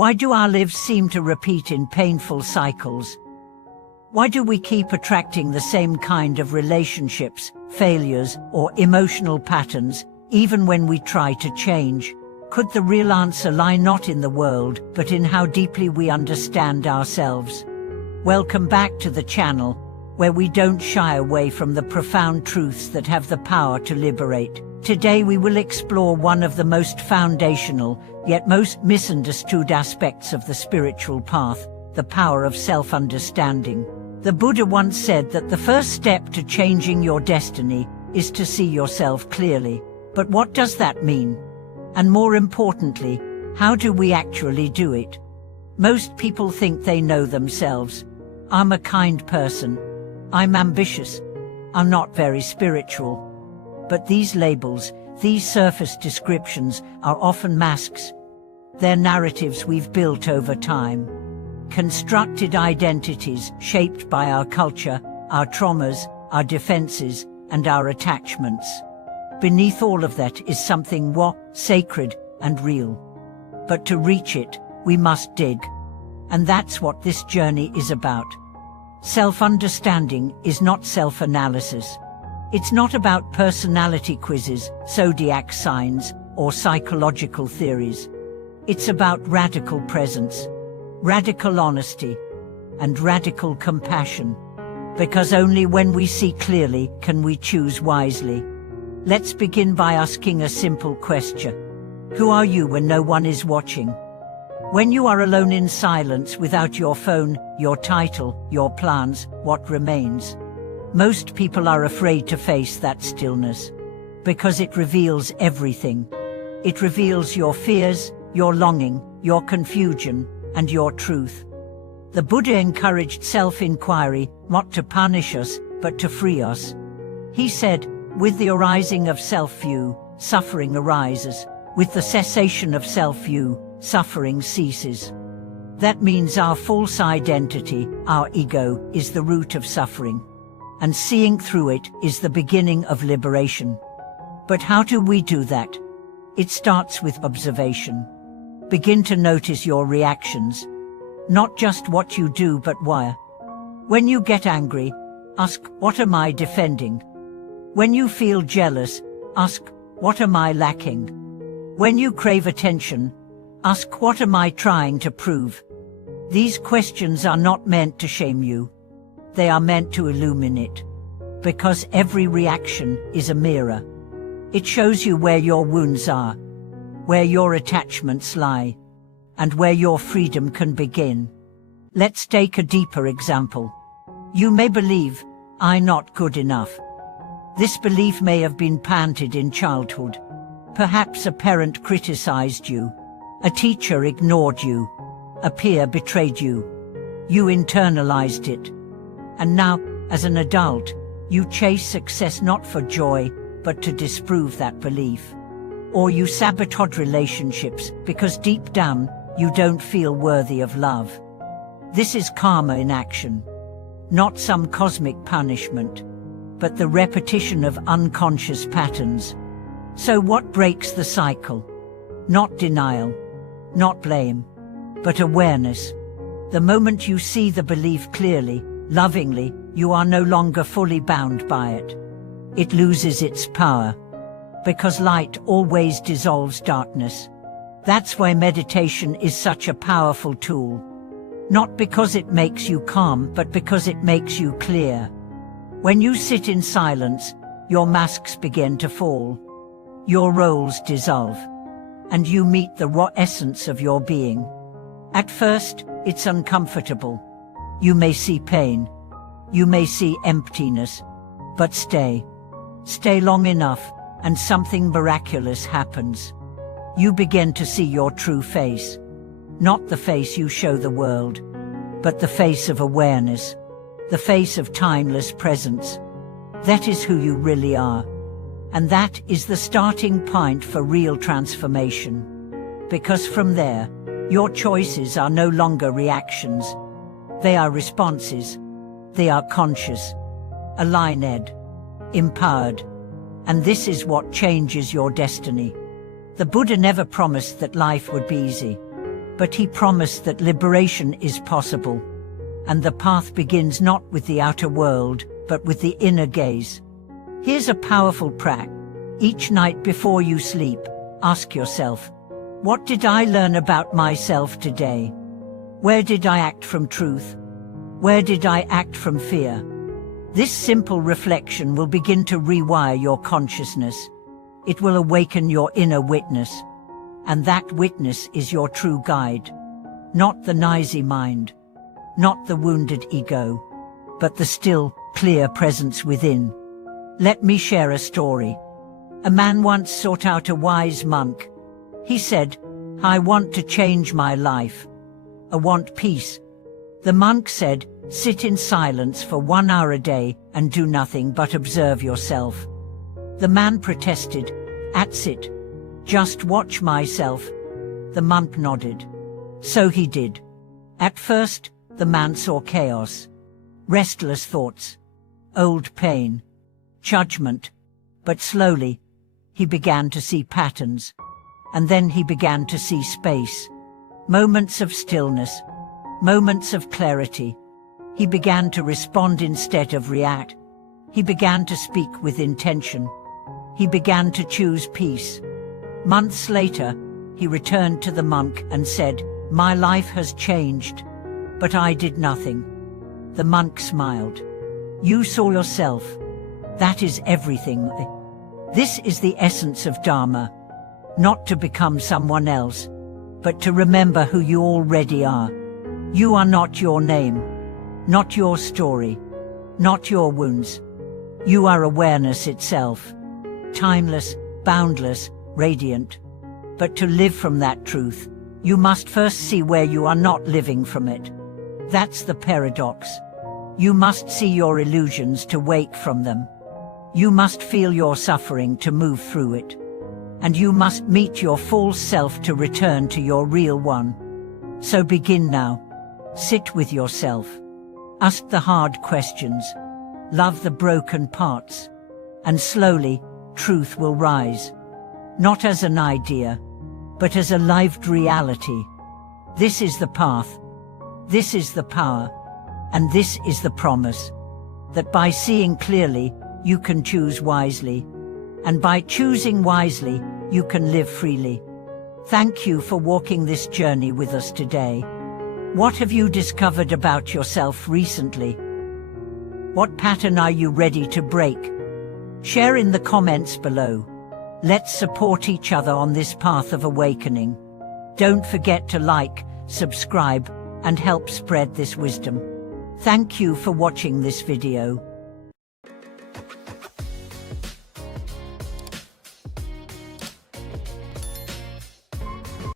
Why do our lives seem to repeat in painful cycles? Why do we keep attracting the same kind of relationships, failures, or emotional patterns, even when we try to change? Could the real answer lie not in the world, but in how deeply we understand ourselves? Welcome back to the channel, where we don't shy away from the profound truths that have the power to liberate. Today we will explore one of the most foundational, yet most misunderstood aspects of the spiritual path, the power of self-understanding. The Buddha once said that the first step to changing your destiny is to see yourself clearly. But what does that mean? And more importantly, how do we actually do it? Most people think they know themselves. I'm a kind person. I'm ambitious. I'm not very spiritual. But these labels, these surface descriptions, are often masks. They're narratives we've built over time. Constructed identities shaped by our culture, our traumas, our defenses, and our attachments. Beneath all of that is something sacred and real. But to reach it, we must dig. And that's what this journey is about. Self-understanding is not self-analysis. It's not about personality quizzes, zodiac signs, or psychological theories. It's about radical presence, radical honesty, and radical compassion. Because only when we see clearly can we choose wisely. Let's begin by asking a simple question. Who are you when no one is watching? When you are alone in silence without your phone, your title, your plans, what remains? Most people are afraid to face that stillness. Because it reveals everything. It reveals your fears, your longing, your confusion, and your truth. The Buddha encouraged self-inquiry, not to punish us, but to free us. He said, with the arising of self-view, suffering arises. With the cessation of self-view, suffering ceases. That means our false identity, our ego, is the root of suffering. And seeing through it is the beginning of liberation. But how do we do that? It starts with observation. Begin to notice your reactions. Not just what you do but why. When you get angry, ask, what am I defending? When you feel jealous, ask, what am I lacking? When you crave attention, ask, what am I trying to prove? These questions are not meant to shame you. They are meant to illuminate. Because every reaction is a mirror. It shows you where your wounds are, where your attachments lie, and where your freedom can begin. Let's take a deeper example. You may believe, I'm not good enough. This belief may have been planted in childhood. Perhaps a parent criticized you. A teacher ignored you. A peer betrayed you. You internalized it. And now, as an adult, you chase success not for joy, but to disprove that belief. Or you sabotage relationships because deep down, you don't feel worthy of love. This is karma in action. Not some cosmic punishment, but the repetition of unconscious patterns. So what breaks the cycle? Not denial, not blame, but awareness. The moment you see the belief clearly, lovingly, you are no longer fully bound by it. It loses its power. Because light always dissolves darkness. That's why meditation is such a powerful tool. Not because it makes you calm, but because it makes you clear. When you sit in silence, your masks begin to fall. Your roles dissolve. And you meet the raw essence of your being. At first, it's uncomfortable. You may see pain. You may see emptiness. But stay. Stay long enough, and something miraculous happens. You begin to see your true face. Not the face you show the world, but the face of awareness. The face of timeless presence. That is who you really are. And that is the starting point for real transformation. Because from there, your choices are no longer reactions. They are responses. They are conscious, aligned, empowered. And this is what changes your destiny. The Buddha never promised that life would be easy. But he promised that liberation is possible. And the path begins not with the outer world, but with the inner gaze. Here's a powerful practice. Each night before you sleep, ask yourself, what did I learn about myself today? Where did I act from truth? Where did I act from fear? This simple reflection will begin to rewire your consciousness. It will awaken your inner witness. And that witness is your true guide. Not the noisy mind, not the wounded ego, but the still, clear presence within. Let me share a story. A man once sought out a wise monk. He said, I want to change my life. I want peace. The monk said, sit in silence for 1 hour a day and do nothing but observe yourself. The man protested, that's it. Just watch myself. The monk nodded. So he did. At first, the man saw chaos, restless thoughts, old pain, judgment. But slowly, he began to see patterns. And then he began to see space, moments of stillness, moments of clarity. He began to respond instead of react. He began to speak with intention. He began to choose peace. Months later, he returned to the monk and said, my life has changed, but I did nothing. The monk smiled. You saw yourself. That is everything. This is the essence of Dharma, not to become someone else, but to remember who you already are. You are not your name, not your story, not your wounds. You are awareness itself, timeless, boundless, radiant. But to live from that truth, you must first see where you are not living from it. That's the paradox. You must see your illusions to wake from them. You must feel your suffering to move through it. And you must meet your false self to return to your real one. So begin now. Sit with yourself. Ask the hard questions. Love the broken parts. And slowly, truth will rise. Not as an idea, but as a lived reality. This is the path. This is the power. And this is the promise. That by seeing clearly, you can choose wisely. And by choosing wisely, you can live freely. Thank you for walking this journey with us today. What have you discovered about yourself recently? What pattern are you ready to break? Share in the comments below. Let's support each other on this path of awakening. Don't forget to like, subscribe, and help spread this wisdom. Thank you for watching this video.